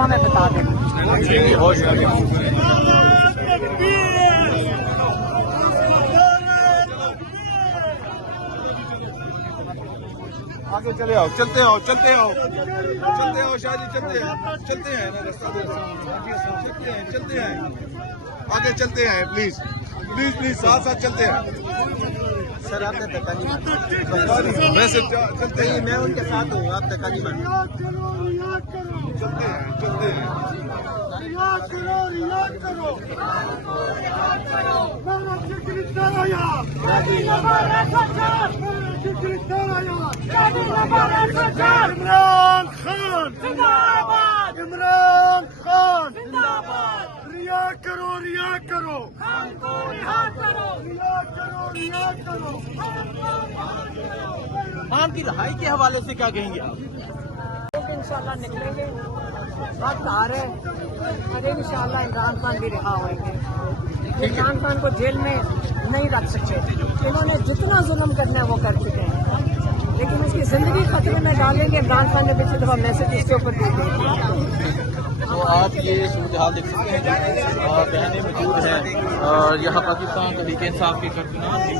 हमें बता दें। आगे चले आओ, चलते आओ, चलते आओ, चलते आओ शादी, चलते हैं ना, रास्ता चलते हैं, आगे चलते हैं, प्लीज प्लीज प्लीज, साथ साथ चलते हैं सर। आप तक वैसे चलते हैं, मैं उनके साथ हूँ, आप तक नहीं बन चलते हैं इमरान खान जिंदाबाद, इमरान खान जिंदाबाद। रिया करो, रिया करो, खान को रिहा करो, रिया करो, रिया करो। खान की रिहाई के हवाले से क्या कहेंगे आप? इंशाल्लाह निकलेंगे, वक्त आ रहे, अरे इंशाल्लाह इमरान खान भी रिहा होंगे। इमरान खान को जेल में नहीं रख सकते, इन्होंने जितना जुल्म करना है वो कर चुके हैं, लेकिन उसकी जिंदगी खतरे में डालेंगे। इमरान खान ने पिछले दफा मैसेज इसके ऊपर दे दिए। तो आप ये सूरत हाल देख सकते हैं, बहनें मौजूद हैं और यहाँ पाकिस्तान तहरीक इंसाफ के कारकुनान भी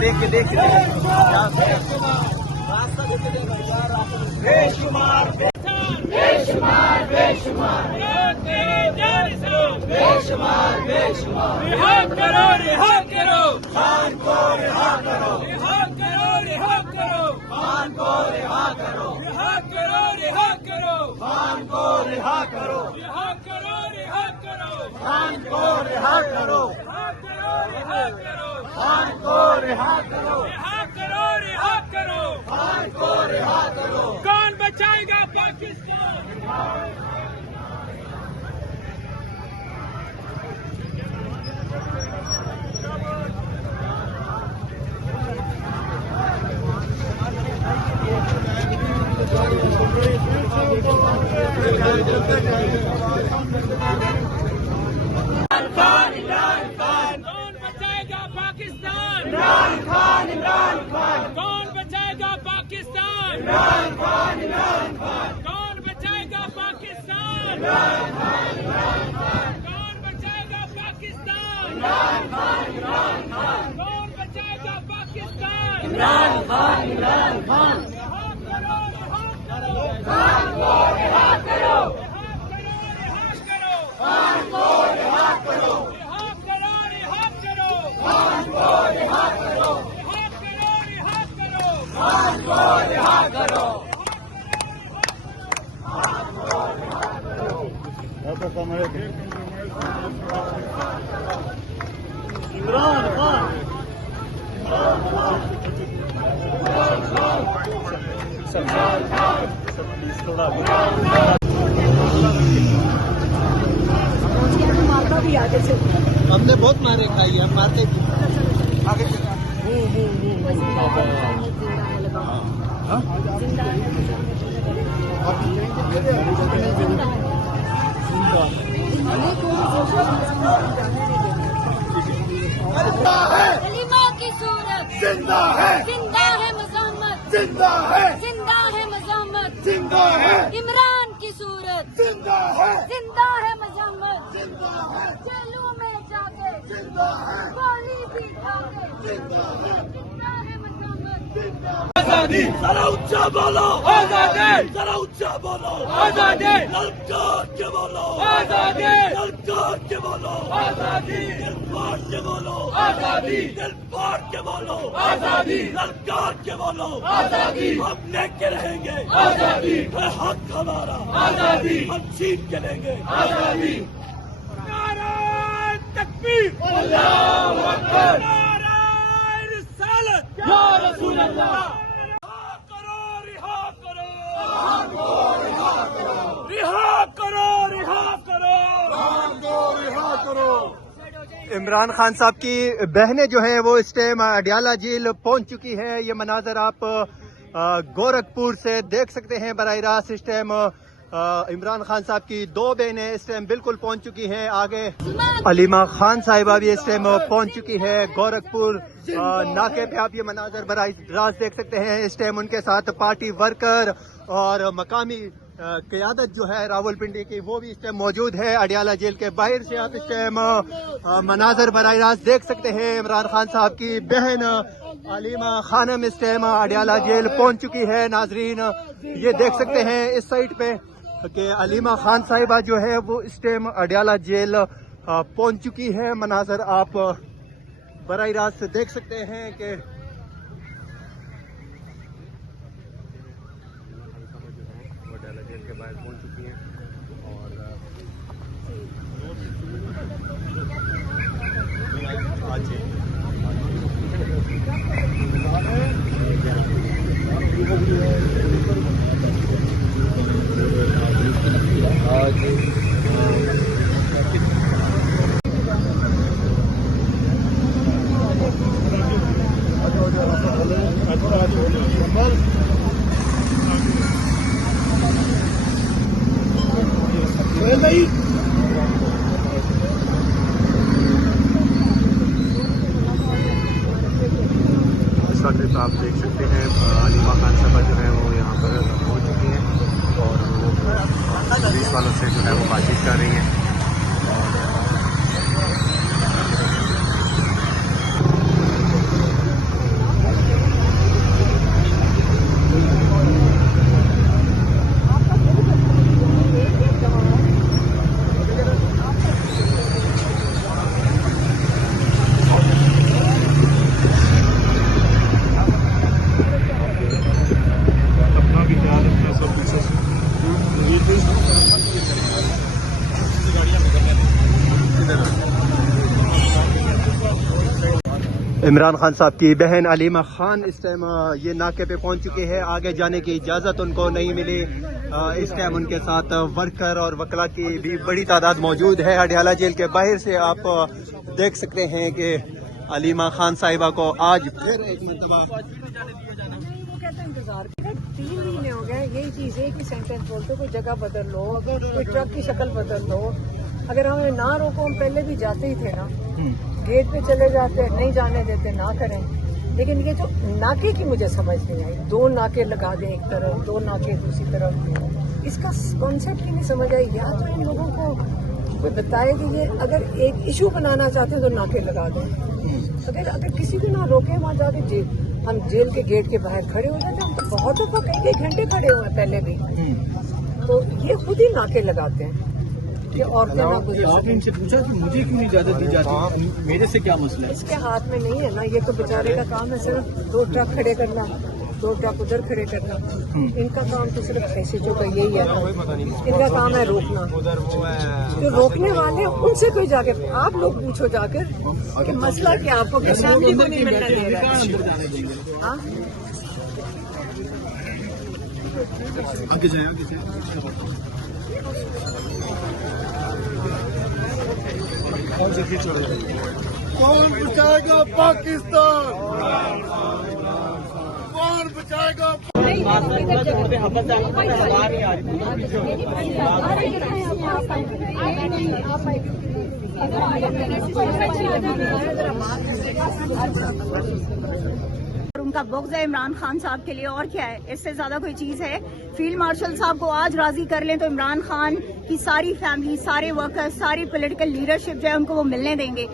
देख के बेशुमार बेशुमार बेशुमार बेशुमार बेशुमार। रिहा करो, रिहा करो, खान को रिहा करो, रिहा करो, रिहा करो, खान को रिहा करो, रिहा करो, रिहा करो, खान को रिहा करो, रिहा करो, रिहा करो, खान को रिहा करो, रिहा करो, रिहा करो, खान को रिहा करो, रिहा करो, रिहा करो, खान को रिहा करो। कौन बचाएगा पाकिस्तान? कौन बचाएगा पाकिस्तान? इमरान खान, इमरान खान। कौन बचाएगा पाकिस्तान? इमरान खान, इमरान खान। कौन बचाएगा पाकिस्तान? इमरान खान, इमरान खान। कौन बचाएगा पाकिस्तान? इमरान खान, इमरान खान। कौन बचाएगा पाकिस्तान? इमरान खान, इमरान खान। खान को रिहा करो, खान को रिहा करो, रिहा करो, रिहा करो, खान को रिहा करो, रिहा करो, रिहा करो, खान को रिहा करो, खान को रिहा करो। इमरान खान, मारता भी आगे से, हमने बहुत मारे खाई है, मारते भी आगे कलीमा की सूरत जिंदा है मज़ामत, जिंदा है मज़ामत, जिंदा है इमरान की सूरत जिंदा है मज़ामत, जिंदा है। आजादी जरा ऊंचा बोलो, आजादी जरा ऊंचा बोलो, आजादी ललकार के बोलो, आजादी ललकार के बोलो, आजादी दिल फाड़ के बोलो, आजादी दिल फाड़ के बोलो, आजादी ललकार के बोलो, आजादी हम लेके रहेंगे, आजादी है हक हमारा, आजादी हम जीत के लेंगे। आजादी। नाराए तकबीर, अल्लाहू अकबर, नाराए रिसालत, या रसूल अल्लाह। रिहा करो, रिहा करो, रिहा करो, रिहा करो। इमरान खान साहब की बहनें जो हैं वो इस टाइम अडियाला जेल पहुंच चुकी हैं। ये मनाजर आप गोरखपुर से देख सकते हैं बराह रास्त। इस टाइम इमरान खान साहब की दो बहनें इस टाइम बिल्कुल पहुंच चुकी हैं आगे। अलीमा खान साहिबा भी इस टाइम पहुंच चुकी है गोरखपुर नाके पे। आप ये मनाजर बराह रास्त देख सकते हैं। इस टाइम उनके साथ पार्टी वर्कर और मकामी क़यादत जो है रावलपिंडी की वो भी इस टाइम मौजूद है। अडियाला जेल के बाहर से आप इस टाइम मनाजर बराह रास्त देख सकते हैं। इमरान खान साहब की बहन अलीमा खानम इस टाइम अडियाला जेल पहुंच चुकी है। नाजरीन ये देख सकते हैं इस साइड पे कि अलीमा खान साहिबा जो है वो इस टाइम अडियाला जेल पहुंच चुकी है। मनाजर आप बराह रास्त देख सकते हैं कि अडियाला जेल के बाहर पहुंच चुकी हैं इस वक्त आप देख सकते हैं अलीमा खान साहबा जो है वो यहाँ पर पहुँच चुकी हैं और वो पुलिस वालों से जो है वो बातचीत कर रही हैं। इमरान खान साहब की बहन अलीमा खान इस टाइम ये नाके पे पहुंच चुके हैं। आगे जाने की इजाज़त उनको नहीं मिली। इस टाइम उनके साथ वर्कर और वकला की भी बड़ी तादाद मौजूद है। अडियाला जेल के बाहर से आप देख सकते हैं कि अलीमा खान साहिबा को आज फिर एक मरतबा इंतजार 3 महीने हो गए। यही चीज है कि सेंटेंस बोलते कोई जगह बदल लो, कोई ट्रक की शक्ल बदल लो। अगर हमें ना रोको, हम पहले भी जाते ही थे ना, गेट पे चले जाते, नहीं जाने देते, ना करें। लेकिन ये जो नाके की मुझे समझ नहीं आई, 2 नाके लगा दें एक तरफ, 2 नाके दूसरी तरफ, इसका कॉन्सेप्ट ही नहीं समझ आई। या तो इन लोगों को कोई बताए कि ये अगर एक इशू बनाना चाहते हैं तो नाके लगा दें। अगर किसी को ना रोके, वहाँ जाके हम जेल के गेट के बाहर खड़े हो जाते हैं। हम तो बहुत कई घंटे खड़े हुए हैं पहले भी, तो ये खुद ही नाके लगाते हैं कि औरतें ना गुजर सकें। आपने इनसे पूछा कि मुझे क्यों नहीं इजाजत दी जाती, मेरे से क्या मसला है? इसके हाथ में नहीं है ना, ये तो बेचारे का काम है सिर्फ 2 ट्रक खड़े करना, 2 ट्रक उधर खड़े करना। इनका काम तो सिर्फ पैसेजों का यही है, इनका काम है रोकना। जो रोकने वाले उनसे कोई जाके आप लोग पूछो जाकर कि मसला क्या, आपको फैमिली को नहीं मिलना दे रहा है। हाँ? आगे जाए, आगे जाए। कौन बचाएगा पाकिस्तान? कौन बचाएगा? उनका बुग़्ज़ है इमरान खान साहब के लिए, और क्या है, इससे ज्यादा कोई चीज है? फील्ड मार्शल साहब को आज राजी कर लें तो इमरान खान की सारी फैमिली, सारे वर्कर्स, सारी पॉलिटिकल लीडरशिप जो है उनको वो मिलने देंगे।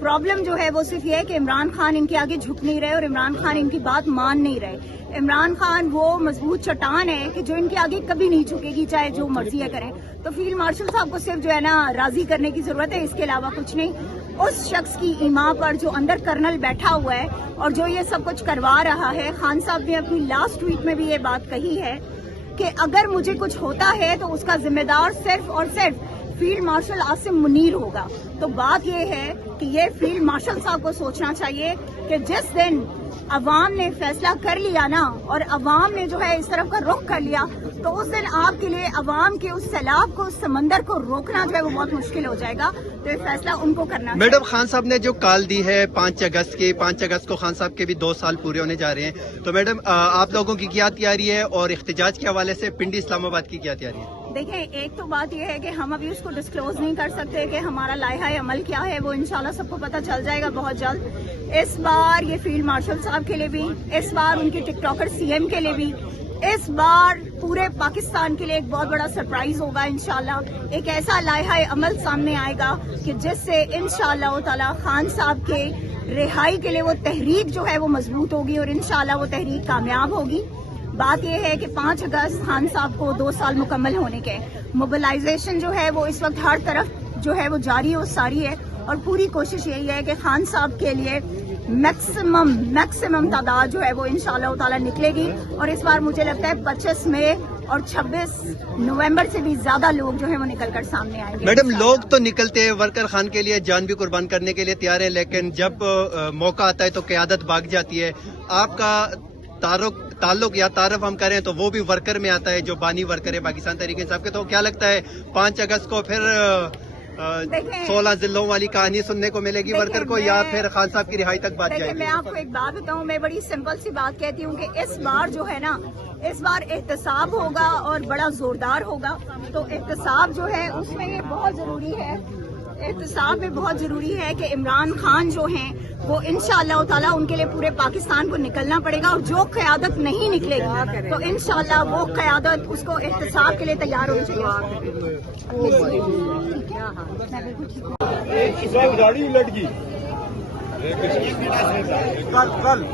प्रॉब्लम जो है वो सिर्फ ये है कि इमरान खान इनके आगे झुक नहीं रहे और इमरान खान इनकी बात मान नहीं रहे। इमरान खान वो मजबूत चट्टान है कि जो इनके आगे कभी नहीं झुकेगी, चाहे जो मर्जी है करें। तो फील्ड मार्शल साहब को सिर्फ जो है ना राजी करने की जरूरत है, इसके अलावा कुछ नहीं। उस शख्स की ईमा पर जो अंदर कर्नल बैठा हुआ है और जो ये सब कुछ करवा रहा है, खान साहब ने अपनी लास्ट ट्वीट में भी ये बात कही है कि अगर मुझे कुछ होता है तो उसका जिम्मेदार सिर्फ और सिर्फ फील्ड मार्शल आसिम मुनीर होगा। तो बात यह है कि ये फील्ड मार्शल साहब को सोचना चाहिए कि जिस दिन अवाम ने फैसला कर लिया ना और अवाम ने जो है इस तरफ का रुख कर लिया, तो उस दिन आपके लिए अवाम के उस सैलाब को, उस समंदर को रोकना जो है वो बहुत मुश्किल हो जाएगा। तो ये फैसला उनको करना है। मैडम, खान साहब ने जो कॉल दी है 5 अगस्त को खान साहब के भी 2 साल पूरे होने जा रहे हैं, तो मैडम आप लोगों की क्या तैयारी है और एहतजाज के हवाले से पिंडी इस्लामाबाद की क्या तैयारी है? देखिए, एक तो बात यह है कि हम अभी उसको डिस्क्लोज नहीं कर सकते कि हमारा लाइहा अमल क्या है, वो इंशाल्लाह सबको पता चल जाएगा बहुत जल्द। इस बार ये फील्ड मार्शल साहब के लिए भी, इस बार उनके टिकटॉकर सीएम के लिए भी, इस बार पूरे पाकिस्तान के लिए एक बहुत बड़ा सरप्राइज होगा। इंशाल्लाह एक ऐसा लाइहा अमल सामने आएगा कि जिससे इंशाल्लाह ताला खान साहब के रिहाई के लिए वो तहरीक जो है वो मजबूत होगी और इंशाल्लाह वो तहरीक कामयाब होगी। बात यह है कि 5 अगस्त खान साहब को 2 साल मुकम्मल होने के, मोबिलाइजेशन जो है वो इस वक्त हर तरफ जो है वो जारी और सारी है और पूरी कोशिश यही है कि खान साहब के लिए मैक्सिमम तादाद जो है वो इंशाल्लाह ताला निकलेगी। और इस बार मुझे लगता है 25 मई और 26 नवंबर से भी ज्यादा लोग जो है वो निकलकर सामने आएंगे। मैडम, लोग तो निकलते हैं, वर्कर खान के लिए जान भी कुर्बान करने के लिए तैयार है, लेकिन जब मौका आता है तो क़यादत भाग जाती है। आपका ताल्लुक या तारफ हम करें तो वो भी वर्कर में आता है, जो बानी वर्कर है पाकिस्तान तहरीक इंसाफ के। तो क्या लगता है 5 अगस्त को फिर 16 जिलों वाली कहानी सुनने को मिलेगी वर्कर को, या फिर खान साहब की रिहाई तक बात जाएगी? मैं आपको एक बात बताऊं, मैं बड़ी सिंपल सी बात कहती हूं कि इस बार जो है ना, इस बार एहतसाब होगा और बड़ा जोरदार होगा। तो एहतसाब जो है उसमें ये बहुत जरूरी है, एहतसाब में बहुत जरूरी है कि इमरान खान जो हैं वो इंशाअल्लाह ताला उनके लिए पूरे पाकिस्तान को निकलना पड़ेगा और जो क़यादत नहीं निकलेगी तो इंशाअल्लाह वो क़यादत उसको एहतसाब के लिए तैयार होनी चाहिए। गाड़ी उलट गई कल